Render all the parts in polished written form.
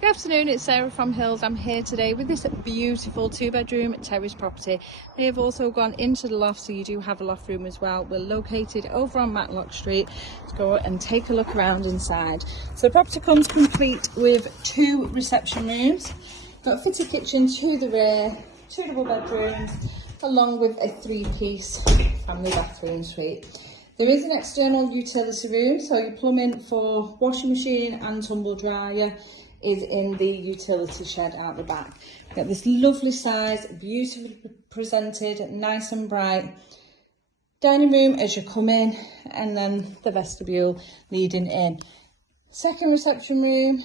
Good afternoon, it's Sarah from Hills. I'm here today with this beautiful 2-bedroom terrace property. They have also gone into the loft, so you do have a loft room as well. We're located over on Matlock Street. Let's go and take a look around inside. So the property comes complete with 2 reception rooms. Got a fitted kitchen to the rear, 2 double bedrooms, along with a 3-piece family bathroom suite. There is an external utility room, so your plumbing for washing machine and tumble dryer is in the utility shed out the back. We've got this lovely size, beautifully presented, nice and bright dining room as you come in, and then the vestibule leading in. Second reception room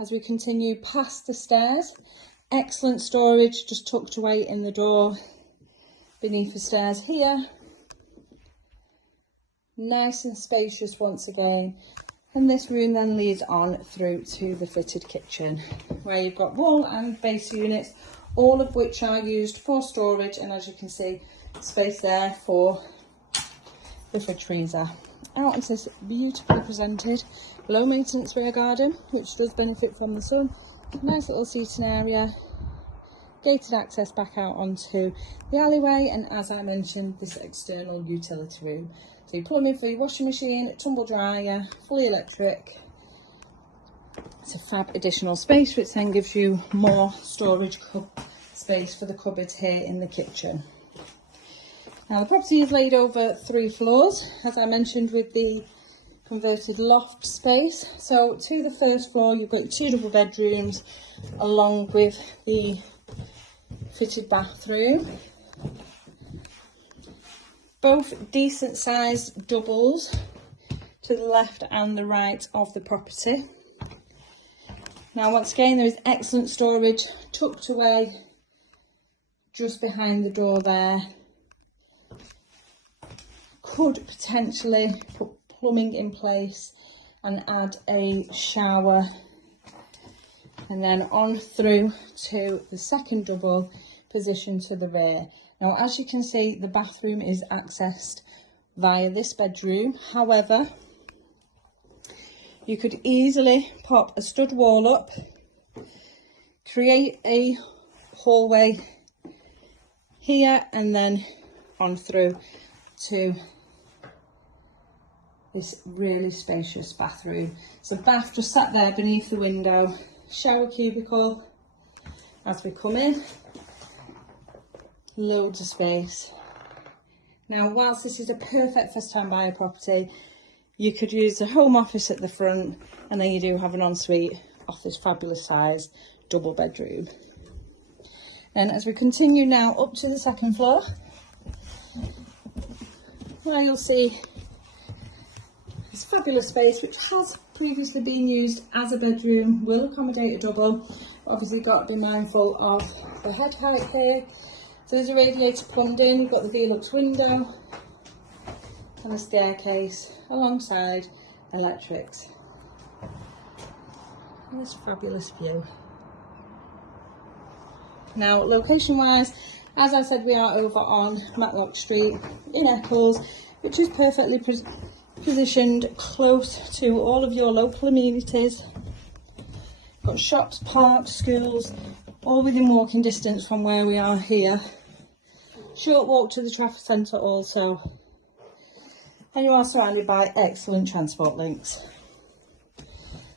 as we continue past the stairs. Excellent storage just tucked away in the door beneath the stairs here. Nice and spacious once again. And this room then leads on through to the fitted kitchen, where you've got wall and base units, all of which are used for storage, and as you can see, space there for the fridge freezer. Out into this beautifully presented low maintenance rear garden, which does benefit from the sun. Nice little seating area, gated access back out onto the alleyway, and as I mentioned, this external utility room. So your plumbing for your washing machine, tumble dryer, fully electric. It's a fab additional space, which then gives you more storage space for the cupboards here in the kitchen. Now the property is laid over 3 floors, as I mentioned, with the converted loft space. So to the first floor, you've got 2 double bedrooms along with the fitted bathroom. Both decent sized doubles to the left and the right of the property. Now once again, there is excellent storage tucked away just behind the door there. Could potentially put plumbing in place and add a shower, and then on through to the second double position to the rear. Now, as you can see, the bathroom is accessed via this bedroom. However, you could easily pop a stud wall up, create a hallway here, and then on through to this really spacious bathroom. So bath just sat there beneath the window, shower cubicle as we come in. Loads of space. Now, whilst this is a perfect first time buyer property, you could use the home office at the front, and then you do have an ensuite off this fabulous size double bedroom. And as we continue now up to the second floor, where you'll see this fabulous space, which has previously been used as a bedroom, will accommodate a double. Obviously got to be mindful of the head height here. So there's a radiator plumbed in, you've got the Velux window and a staircase alongside electrics. And this fabulous view. Now, location wise, as I said, we are over on Matlock Street in Eccles, which is perfectly positioned close to all of your local amenities. Got shops, parks, schools, all within walking distance from where we are here. Short walk to the Trafford Centre also. And you are surrounded by excellent transport links.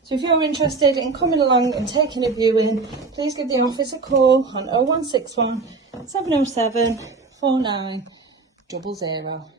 So if you're interested in coming along and taking a viewing, please give the office a call on 0161 707 4900.